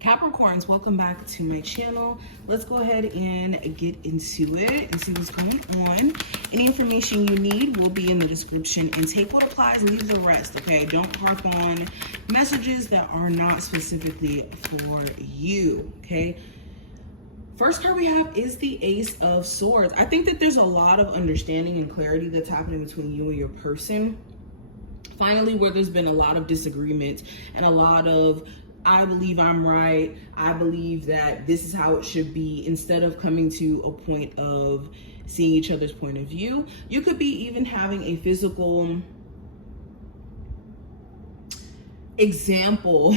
Capricorns, welcome back to my channel. Let's go ahead and get into it and see what's going on. Any information you need will be in the description, and take what applies, leave the rest, okay? Don't harp on messages that are not specifically for you, okay? First card we have is the Ace of Swords. I think that there's a lot of understanding and clarity that's happening between you and your person. Finally, where there's been a lot of disagreement and a lot of, I believe I'm right, I believe that this is how it should be, instead of coming to a point of seeing each other's point of view. You could be even having a physical example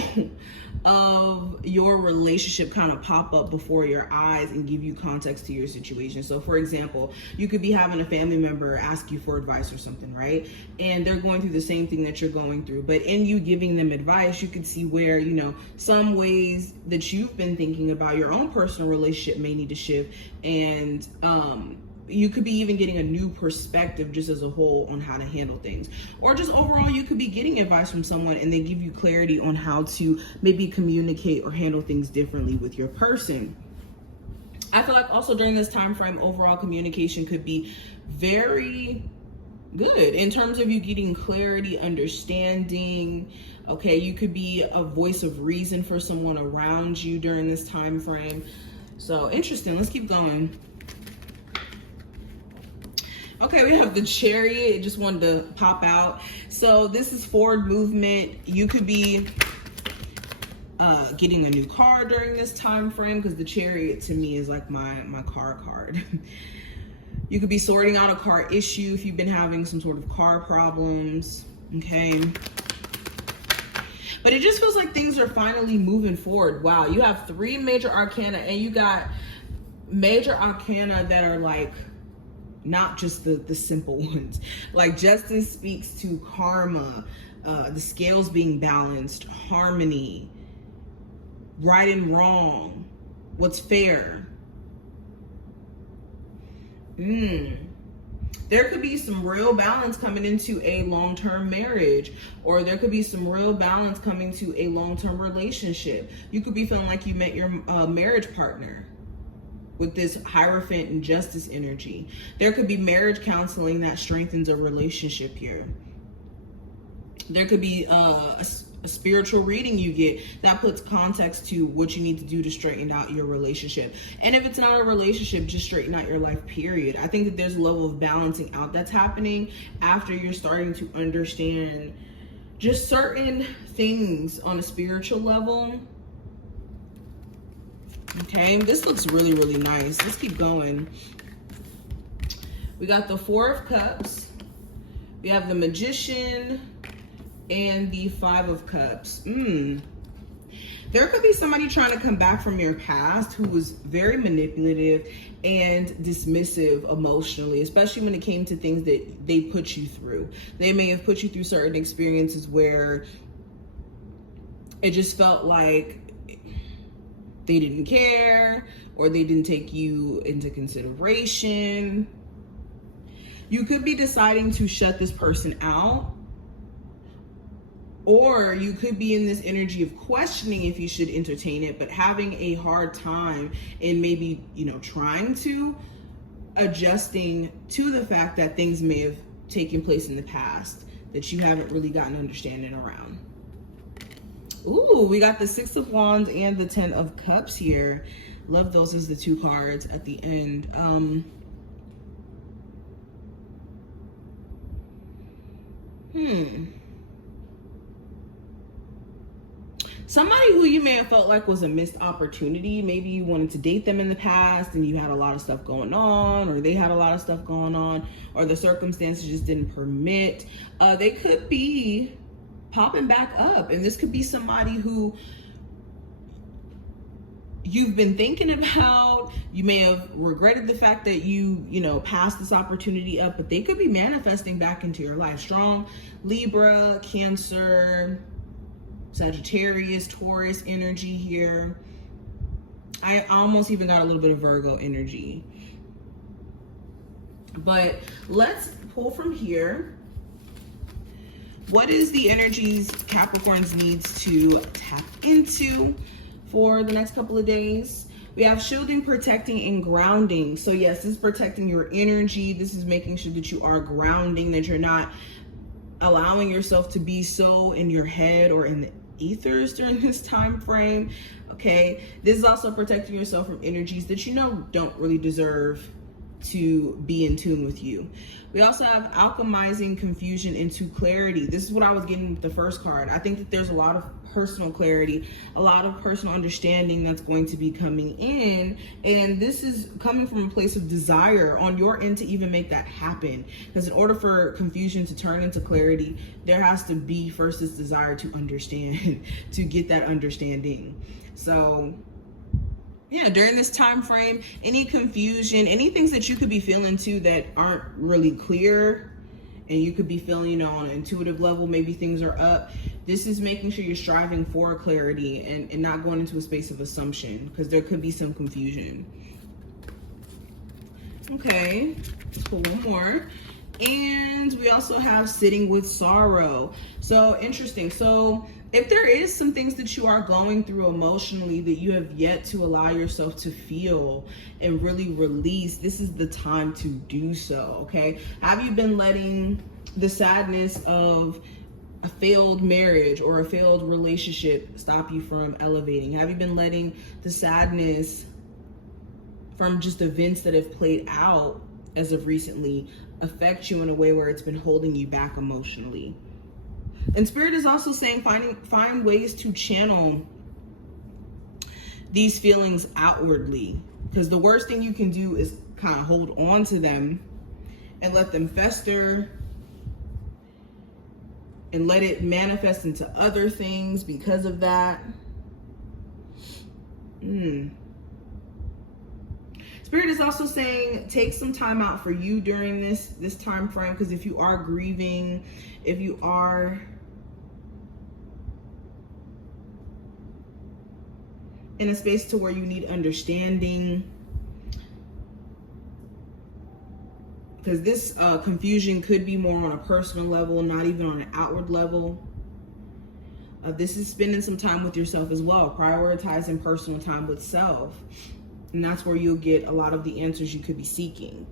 of your relationship kind of pop up before your eyes and give you context to your situation. So for example, you could be having a family member ask you for advice or something, right? And they're going through the same thing that you're going through, but in you giving them advice, you could see where, you know, some ways that you've been thinking about your own personal relationship may need to shift, and you could be even getting a new perspective just as a whole on how to handle things. Or just overall, you could be getting advice from someone and they give you clarity on how to maybe communicate or handle things differently with your person. I feel like also during this time frame, overall communication could be very good in terms of you getting clarity, understanding. Okay, you could be a voice of reason for someone around you during this time frame. So interesting. Let's keep going. Okay, we have the Chariot. It just wanted to pop out. So this is forward movement. You could be getting a new car during this time frame, because the Chariot to me is like my car card. You could be sorting out a car issue if you've been having some sort of car problems, okay? But it just feels like things are finally moving forward. Wow, you have 3 major arcana, and you got major arcana that are like, not just the simple ones. Like Justice speaks to karma, the scales being balanced, harmony, right and wrong, what's fair. There could be some real balance coming into a long-term marriage, or there could be some real balance coming to a long-term relationship. You could be feeling like you met your marriage partner with this Hierophant and Justice energy. There could be marriage counseling that strengthens a relationship here. There could be a spiritual reading you get that puts context to what you need to do to straighten out your relationship. And if it's not a relationship, just straighten out your life, period. I think that there's a level of balancing out that's happening after you're starting to understand just certain things on a spiritual level. Okay, this looks really, really nice. Let's keep going. We got the 4 of Cups. We have the Magician and the 5 of Cups. There could be somebody trying to come back from your past who was very manipulative and dismissive emotionally, especially when it came to things that they put you through. They may have put you through certain experiences where it just felt like they didn't care, or they didn't take you into consideration. You could be deciding to shut this person out, or you could be in this energy of questioning if you should entertain it, but having a hard time and maybe, you know, trying to adjusting to the fact that things may have taken place in the past that you haven't really gotten understanding around. Ooh, we got the 6 of Wands and the 10 of Cups here. Love those as the 2 cards at the end. Somebody who you may have felt like was a missed opportunity. Maybe you wanted to date them in the past and you had a lot of stuff going on, or they had a lot of stuff going on, or the circumstances just didn't permit. They could be popping back up, and this could be somebody who you've been thinking about. You may have regretted the fact that you passed this opportunity up, but they could be manifesting back into your life. Strong Libra, Cancer, Sagittarius, Taurus energy here. I almost even got a little bit of Virgo energy. But let's pull from here. What is the energies Capricorns needs to tap into for the next couple of days. We have shielding, protecting, and grounding. So yes, this is protecting your energy. This is making sure that you are grounding, that you're not allowing yourself to be so in your head or in the ethers during this time frame. Okay, this is also protecting yourself from energies that you know don't really deserve to be in tune with you. We also have alchemizing confusion into clarity. This is what I was getting with the first card. I think that there's a lot of personal clarity, a lot of personal understanding that's going to be coming in, and this is coming from a place of desire on your end to even make that happen. Because in order for confusion to turn into clarity, there has to be first this desire to understand, to get that understanding. So yeah, during this time frame, any confusion, any things that you could be feeling too that aren't really clear, and you could be feeling, you know, on an intuitive level, maybe things are up. This is making sure you're striving for clarity and not going into a space of assumption, because there could be some confusion. Okay, let's pull one more. And we also have sitting with sorrow. So interesting. So if there is some things that you are going through emotionally that you have yet to allow yourself to feel and really release, this is the time to do so, okay? Have you been letting the sadness of a failed marriage or a failed relationship stop you from elevating? Have you been letting the sadness from just events that have played out as of recently affect you in a way where it's been holding you back emotionally? And Spirit is also saying find ways to channel these feelings outwardly, because the worst thing you can do is kind of hold on to them and let them fester and let it manifest into other things because of that. Spirit is also saying take some time out for you during this time frame, because if you are grieving, if you are in a space to where you need understanding, because this confusion could be more on a personal level, not even on an outward level. This is spending some time with yourself as well, prioritizing personal time with self. And that's where you'll get a lot of the answers you could be seeking.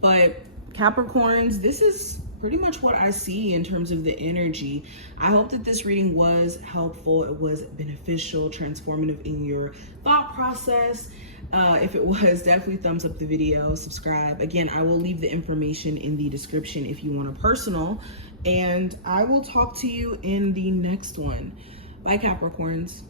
But Capricorns, this is pretty much what I see in terms of the energy. I hope that this reading was helpful. It was beneficial, transformative in your thought process. If it was, definitely thumbs up the video, subscribe. Again, I will leave the information in the description if you want a personal. And I will talk to you in the next one. Bye, Capricorns.